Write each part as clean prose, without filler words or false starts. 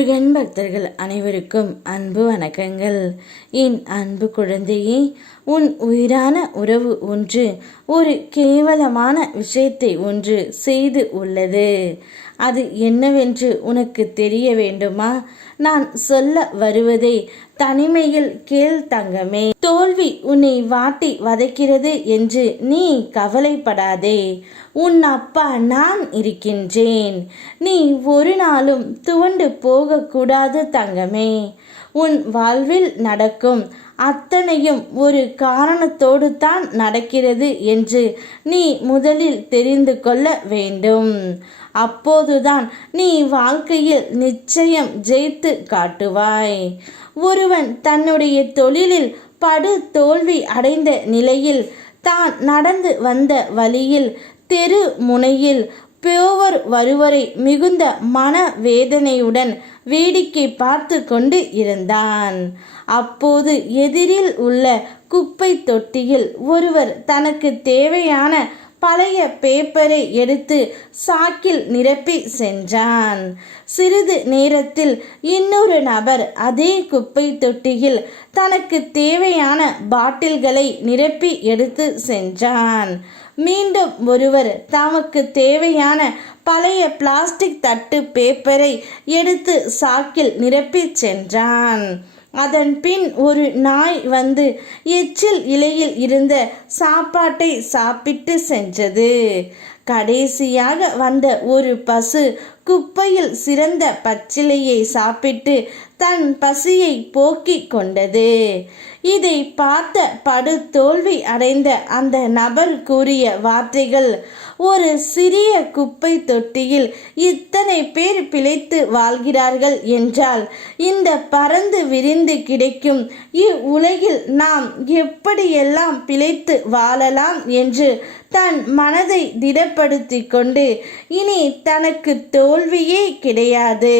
முருகன் பக்தர்கள் அனைவருக்கும் அன்பு வணக்கங்கள். என் அன்பு குழந்தையே, உன் உயிரான உறவு ஒன்று ஒரு கேவலமான விஷயத்தை ஒன்று செய்து உள்ளது. அது என்னவென்று உனக்கு தெரிய வேண்டுமா? நான் சொல்ல வருவதை தனிமையில் கேள் தங்கமே. தோல்வி உன்னை வாட்டி வதைக்கிறது என்று நீ கவலைப்படாதே. உன் அப்பா நான் இருக்கின்றேன். நீ ஒரு நாளும் துவண்டு போகக்கூடாது தங்கமே. உன் வாழ்வில் நடக்கும் அத்தனையும் ஒரு காரணத்தோடு தான் நடக்கிறது என்று நீ முதலில் தெரிந்து கொள்ள வேண்டும். அப்போதுதான் நீ வாழ்க்கையில் நிச்சயம் ஜெயித்து காட்டுவாய். ஒருவன் தன்னுடைய தொழிலில் படு தோல்வி அடைந்த நிலையில் தான் நடந்து வந்த வழியில் தெரு முனையில் போவர் வருவரை மிகுந்த மன வேதனையுடன் வேடிக்கை பார்த்து கொண்டு இருந்தான். அப்போது எதிரில் உள்ள குப்பை தொட்டியில் ஒருவர் தனக்கு தேவையான பழைய பேப்பரை எடுத்து சாக்கில் நிரப்பி சென்றான். சிறிது நேரத்தில் இன்னொரு நபர் அதே குப்பை தொட்டியில் தனக்கு தேவையான பாட்டில்களை நிரப்பி எடுத்து சென்றான். மீண்டும் ஒருவர் தமக்கு தேவையான பழைய பிளாஸ்டிக் தட்டு பேப்பரை எடுத்து சாக்கில் நிரப்பி சென்றான். அதன் பின் ஒரு நாய் வந்து எச்சில் இலையில் இருந்த சாப்பாட்டை சாப்பிட்டு சென்றது. கடைசியாக வந்த ஒரு பசு குப்பையில் சிறந்த பச்சிலையை சாப்பிட்டு தன் பசியை போக்கிக் கொண்டது. இதை பார்த்த படு தோல்வி அடைந்த அந்த நபர் கூறிய வார்த்தைகள், ஒரு சிறிய குப்பை தொட்டியில் இத்தனை பேர் பிழைத்து வாழ்கிறார்கள் என்றால் இந்த பறந்து விரிந்து கிடைக்கும் இவ்வுலகில் நாம் எப்படியெல்லாம் பிழைத்து வாழலாம் என்று தன் மனதை திடப்படுத்தி கொண்டு இனி தனக்கு தோல்வியே கிடையாது,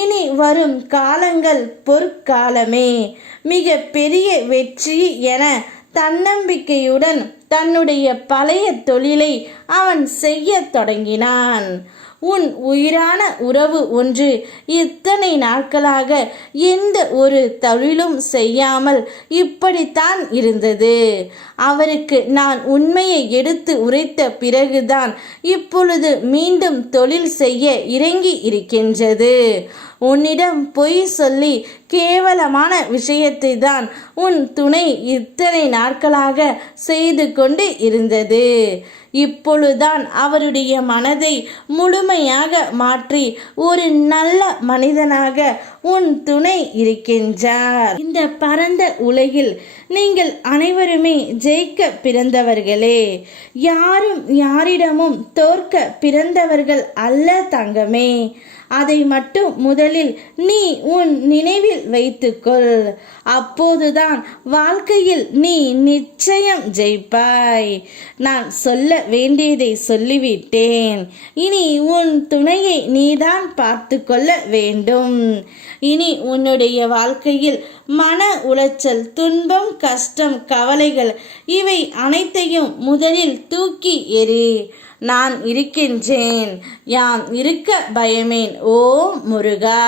இனி வரும் காலங்கள் பொற்காலமே, மிக பெரிய வெற்றி என தன்னம்பிக்கையுடன் தன்னுடைய பழைய தொழிலை அவன் செய்ய தொடங்கினான். உன் உயிரான உறவு ஒன்று இத்தனை நாட்களாக எந்த ஒரு தொழிலும் செய்யாமல் இப்படித்தான் இருந்தது. அவருக்கு நான் உண்மையை எடுத்து உரைத்த பிறகுதான் இப்பொழுது மீண்டும் தொழில் செய்ய இறங்கி இருக்கின்றது. உன்னிடம் பொய் சொல்லி கேவலமான விஷயத்தை தான் உன் துணை இத்தனை நாட்களாக செய்து கொண்டு இருந்தது. இப்பொழுதுதான் அவருடைய மனதை முழுமையாக மாற்றி ஒரு நல்ல மனிதனாக உன் துணை இருக்கின்றார். இந்த பரந்த உலகில் நீங்கள் அனைவருமே ஜெயிக்க பிறந்தவர்களே. யாரும் யாரிடமும் தோற்க பிறந்தவர்கள் அல்ல தங்கமே. அதை மட்டும் முதலில் நீ உன் நினைவில் வைத்துக்கொள். அப்போதுதான் வாழ்க்கையில் நீ நிச்சயம் ஜெயிப்பாய். நான் சொல்ல வேண்டியதை சொல்லிவிட்டேன். இனி உன் துணையை நீதான் பார்த்து கொள்ள வேண்டும். இனி உன்னுடைய வாழ்க்கையில் மன உளைச்சல், துன்பம், கஷ்டம், கவலைகள் இவை அனைத்தையும் முதலில் தூக்கி எறி. நான் இருக்கின்றேன், யாம் இருக்க பயமேன். ஓம் முருகா.